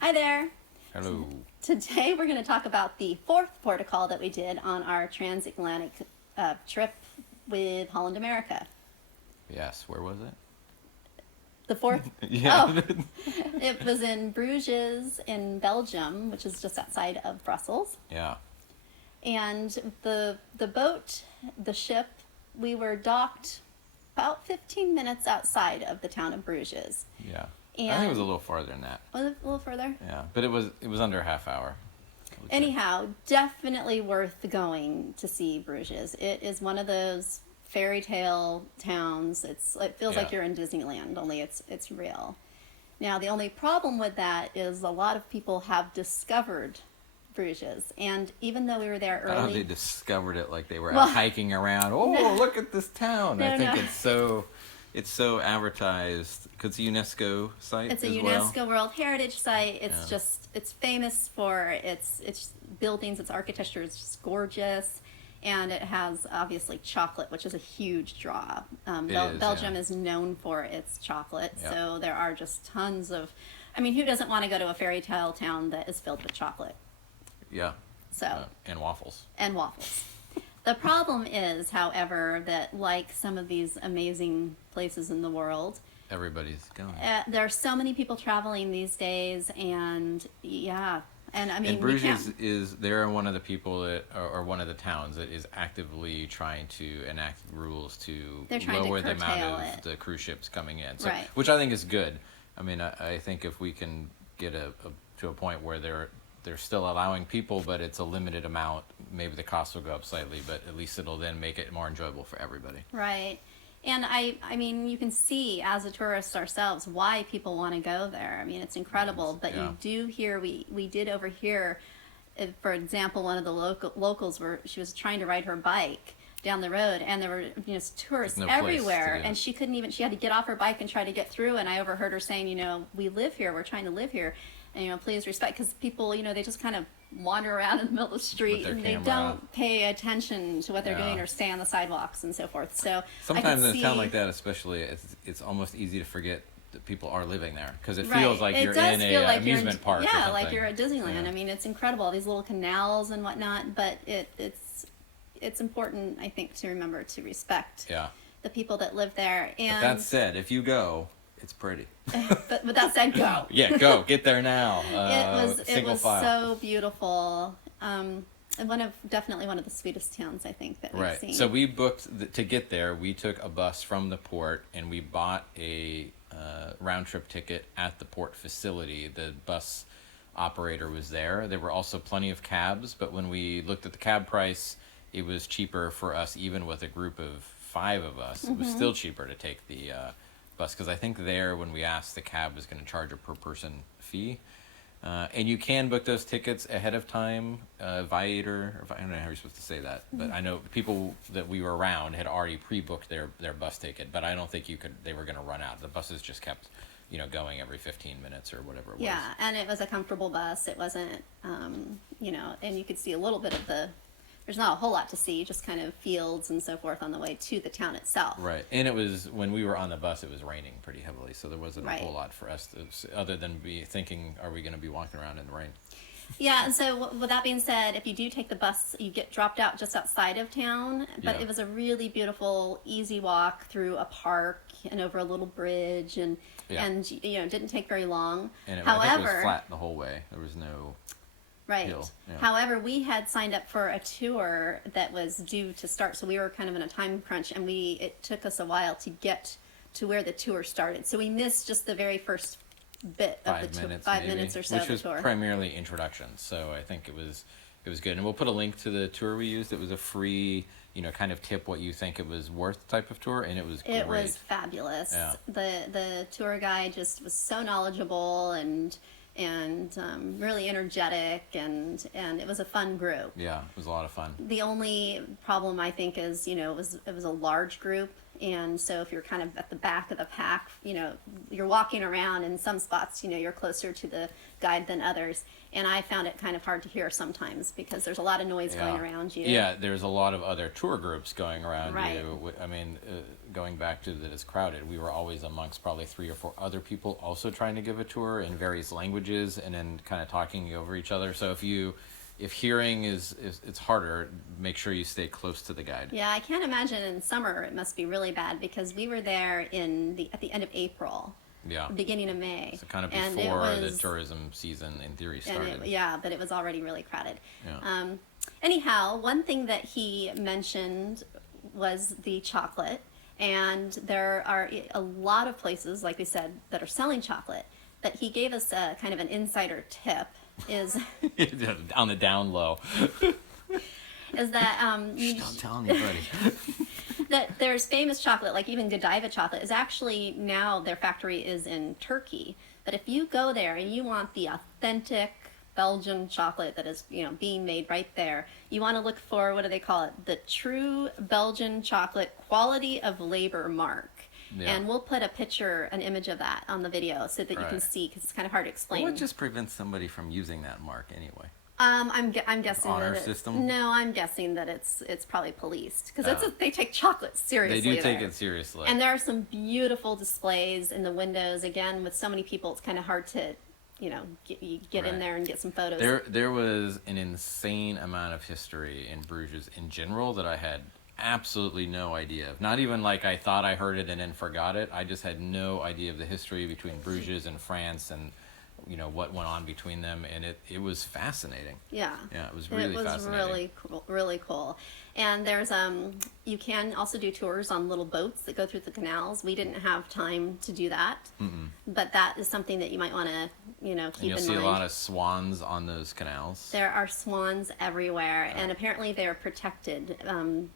Hi there. Hello. Today we're going to talk about the fourth port of call that we did on our transatlantic trip with Holland America. Yes, where was it? The fourth? Yeah. Oh, it was in Bruges in Belgium, which is just outside of Brussels. Yeah. And the boat, the ship, we were docked about 15 minutes outside of the town of Bruges. Yeah. And I think it was a little farther than that. was it a little further? Yeah, but it was under a half hour. I would say. Anyhow, definitely worth going to see Bruges. It is one of those fairy tale towns. It feels like Yeah. you're in Disneyland, only it's real. Now, the only problem with that is a lot of people have discovered Bruges, and even though we were there I don't know if early, they discovered it like they were Well, out hiking around. Oh, no. look at this town! No, I think no. it's so advertised because it's a UNESCO site. it's a as UNESCO well. World Heritage Site. It's Yeah. it's famous for its buildings, its architecture is just gorgeous, and it has obviously chocolate, which is a huge draw. Belgium yeah. is known for its chocolate, Yeah. so there are just tons of. I mean, who doesn't want to go to a fairy tale town that is filled with chocolate? Yeah. So And waffles. and waffles. The problem is, however, that like some of these amazing places in the world, Everybody's going. there are so many people traveling these days, and yeah, and I mean, And we Bruges can't. they're one of the people that, or one of the towns that is actively trying to enact rules to They're trying to lower the amount curtail of it. the cruise ships coming in. So, Right. which I think is good. I mean, I think if we can get to a point where they're still allowing people, but it's a limited amount, maybe the cost will go up slightly, but at least it'll then make it more enjoyable for everybody. Right. And I mean, you can see as a tourist ourselves why people want to go there. I mean, it's incredible. But Yeah. you do hear, we did overhear, for example, one of the locals she was trying to ride her bike down the road, and there were tourists There's no place everywhere, to do and it. she had to get off her bike and try to get through. And I overheard her saying, we live here, we're trying to live here, and please respect, because people, they just kind of wander around in the middle of the street their and they camera don't pay attention to what they're Yeah. doing or stay on the sidewalks and so forth. So I Sometimes can in a town see- like that, especially, it's almost easy to forget that people are living there because it Right. feels like It you're does in feel a like you're in- amusement park. or Yeah, like something. you're at Disneyland. Yeah. I mean, it's incredible, all these little canals and whatnot. But it's important, I think, to remember to respect Yeah. the people that live there. But And that said, if you go, it's pretty. but with that said, go. Yeah, go get there now. It Single was file. so beautiful. And definitely one of the sweetest towns, I think, that we've Right. seen. So we booked to get there. We took a bus from the port and we bought a round trip ticket at the port facility. The bus operator was there. There were also plenty of cabs, but when we looked at the cab price, it was cheaper for us, even with a group of 5 of us. It was still cheaper to take the bus because I think there, when we asked, the cab was going to charge a per person fee. And you can book those tickets ahead of time, Viator. I don't know how you're supposed to say that, but I know people that we were around had already pre-booked their bus ticket, but I don't think they were going to run out. The buses just kept, going every 15 minutes or whatever it was. Yeah, and it was a comfortable bus. It wasn't, and you could see a little bit of there's not a whole lot to see, just kind of fields and so forth on the way to the town itself. Right. And it was, when we were on the bus, it was raining pretty heavily, so there wasn't Right. a whole lot for us other than be thinking, are we going to be walking around in the rain? Yeah, and so with that being said, if you do take the bus, you get dropped out just outside of town, but Yeah. it was a really beautiful, easy walk through a park and over a little bridge, and Yeah. it didn't take very long. And I think However, it was flat the whole way. There was no... right. hill, yeah. However, we had signed up for a tour that was due to start, so we were kind of in a time crunch, and it took us a while to get to where the tour started. So we missed just the very first bit of 5 the tour, minutes, 5 maybe, minutes or so which of the was tour. primarily introductions. So I think it was good, and we'll put a link to the tour we used. It was a free, kind of tip what you think it was worth type of tour, and it was great. It was fabulous. Yeah. The tour guide just was so knowledgeable and really energetic, and it was a fun group. Yeah, it was a lot of fun. The only problem, I think, is it was a large group, And so if you're kind of at the back of the pack, you're walking around in some spots, you're closer to the guide than others. And I found it kind of hard to hear sometimes because there's a lot of noise going around you. Yeah, there's a lot of other tour groups going around Right. you. I mean, going back to that it's crowded, we were always amongst probably 3 or 4 other people also trying to give a tour in various languages and then kind of talking over each other. So if hearing is it's harder, make sure you stay close to the guide. Yeah, I can't imagine in summer it must be really bad because we were there at the end of April. Yeah. Beginning of May. So kind of And it before the was- tourism season in theory and started. but it was already really crowded. Yeah. Anyhow, one thing that he mentioned was the chocolate, and there are a lot of places, like we said, that are selling chocolate. But he gave us a kind of an insider tip is On the down low. is that Don't tell anybody. that there's famous chocolate, like even Godiva chocolate, is actually now their factory is in Turkey. But if you go there and you want the authentic Belgian chocolate that is, being made right there, you want to look for, what do they call it? The True Belgian Chocolate Quality of Labor Mark. Yeah. And we'll put an image of that on the video so that you can Right. see, because it's kind of hard to explain. What just prevents somebody from using that mark anyway? I'm guessing Honor that system? No, I'm guessing that it's probably policed because they take chocolate seriously. They do take there. it seriously. And there are some beautiful displays in the windows. Again, with so many people, it's kind of hard to, get in Right. there and get some photos. There was an insane amount of history in Bruges in general that I had absolutely no idea of. Not even like I thought I heard it and then forgot it. I just had no idea of the history between Bruges and France and what went on between them, and it was fascinating. Yeah. Yeah, it was really fascinating. Really cool, really cool. And there's you can also do tours on little boats that go through the canals. We didn't have time to do that, but that is something that you might want to keep in mind. And you'll see a lot of swans on those canals. There are swans everywhere, and apparently they're protected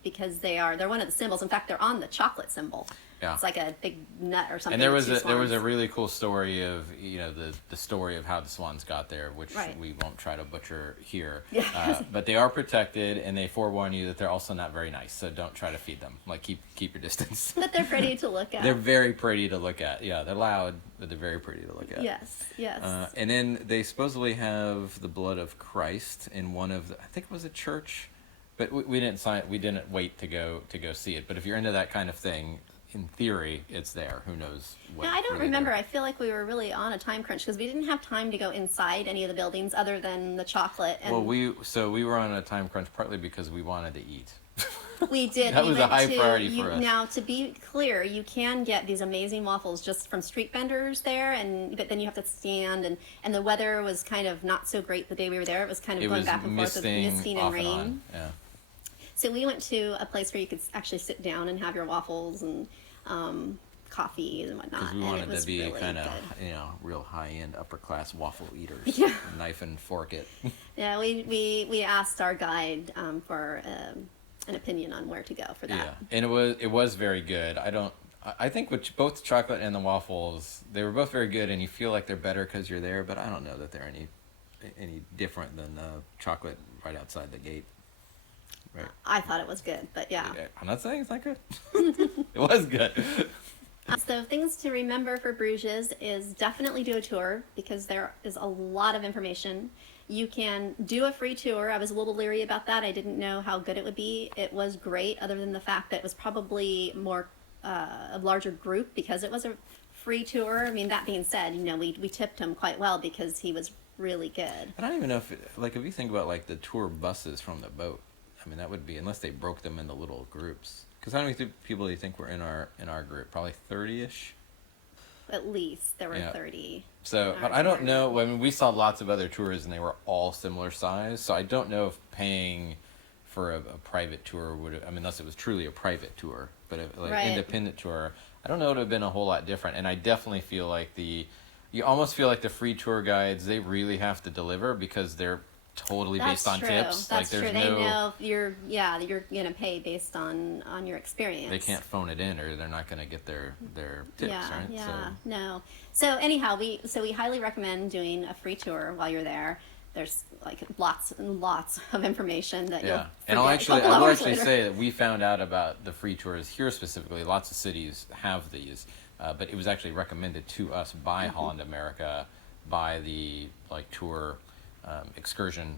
because they're one of the symbols. In fact, they're on the chocolate symbol. Yeah. It's like a big nut or something. And there with was two there was a swans. really cool story of the story of how the swans got there, which Right. we won't try to butcher here. Yeah. But they are protected, and they forewarn you that they're also not very nice. So don't try to feed them. Like keep your distance. But they're pretty to look at. They're very pretty to look at. Yeah, they're loud, but they're very pretty to look at. Yes. And then they supposedly have the blood of Christ in one of I think it was a church, but we didn't sign. We didn't wait to go see it. But if you're into that kind of thing, in theory, it's there. Who knows what? Now, I don't really remember. there. I feel like we were really on a time crunch because we didn't have time to go inside any of the buildings other than the chocolate. And Well, we were on a time crunch partly because we wanted to eat. we did. That we was a went high to- priority for us. Now, to be clear, you can get these amazing waffles just from street vendors there, but then you have to stand. And the weather was kind of not so great the day we were there. It was kind of It going was back and forth with misting and off rain. on. Yeah. So we went to a place where you could actually sit down and have your waffles and coffee and whatnot. Because we and wanted it was to be really kind of, good. real high-end, upper-class waffle eaters. Yeah. Knife and fork it. Yeah, we asked our guide for an opinion on where to go for that. Yeah, and it was very good. I think with both the chocolate and the waffles, they were both very good, and you feel like they're better because you're there. But I don't know that they're any different than the chocolate right outside the gate. Right. I thought it was good, but yeah. I'm not saying it's not good. It was good. So things to remember for Bruges is definitely do a tour because there is a lot of information. You can do a free tour. I was a little leery about that. I didn't know how good it would be. It was great, other than the fact that it was probably more a larger group because it was a free tour. I mean, that being said, we tipped him quite well because he was really good. I don't even know if you think about like the tour buses from the boat. I mean, that would be unless they broke them into little groups. Because how many people do you think were in our group? Probably 30-ish. At least there were Yeah. 30. So, but I don't know. I mean, we saw lots of other tours, and they were all similar size. So I don't know if paying for a private tour would, I mean, unless it was truly a private tour, but Right. independent tour, I don't know it would have been a whole lot different. And I definitely feel like you almost feel like the free tour guides, they really have to deliver because they're totally based on true. tips. That's like, true. there's They no, know if you're gonna pay based on your experience. they can't phone it in, or they're not going to get their tips, right? Yeah, no. So anyhow, we highly recommend doing a free tour while you're there. there's like lots and lots of information that you'll Yeah, and forget a couple I will hours actually later. say that we found out about the free tours here specifically. Lots of cities have these, but it was actually recommended to us by Holland America, by the like tour excursion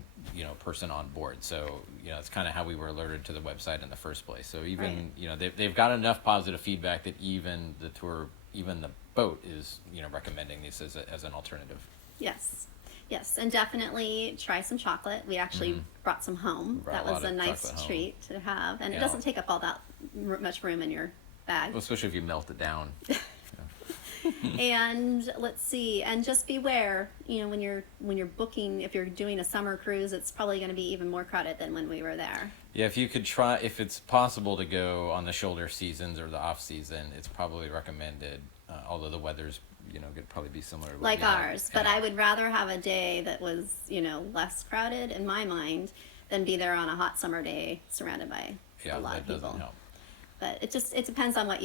person on board. So it's kind of how we were alerted to the website in the first place. So even they've got enough positive feedback that even the tour, even the boat is recommending these as an alternative. Yes. Yes, and definitely try some chocolate. We actually brought some home. Brought That a was lot a of nice chocolate home. treat to have, and it Yeah. doesn't take up all that much room in your bag. Well, especially if you melt it down. And let's see, and just beware, when you're booking, if you're doing a summer cruise, it's probably going to be even more crowded than when we were there. Yeah, if it's possible to go on the shoulder seasons or the off season, it's probably recommended. Although the weather's, could probably be similar to what Like we had. ours, but Yeah. I would rather have a day that was, less crowded in my mind than be there on a hot summer day surrounded by Yeah, a lot that of people. doesn't help. But it depends on what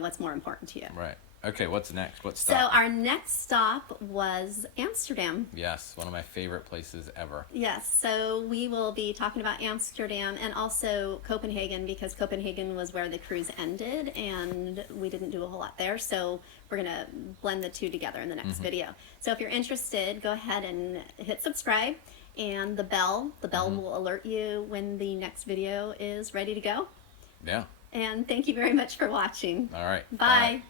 what's more important to you. Right. Okay, what's next? What's So stop? our next stop was Amsterdam. Yes, one of my favorite places ever. Yes, so we will be talking about Amsterdam and also Copenhagen, because Copenhagen was where the cruise ended and we didn't do a whole lot there. So we're going to blend the two together in the next video. So if you're interested, go ahead and hit subscribe and the bell. The bell will alert you when the next video is ready to go. Yeah. And thank you very much for watching. All right. Bye.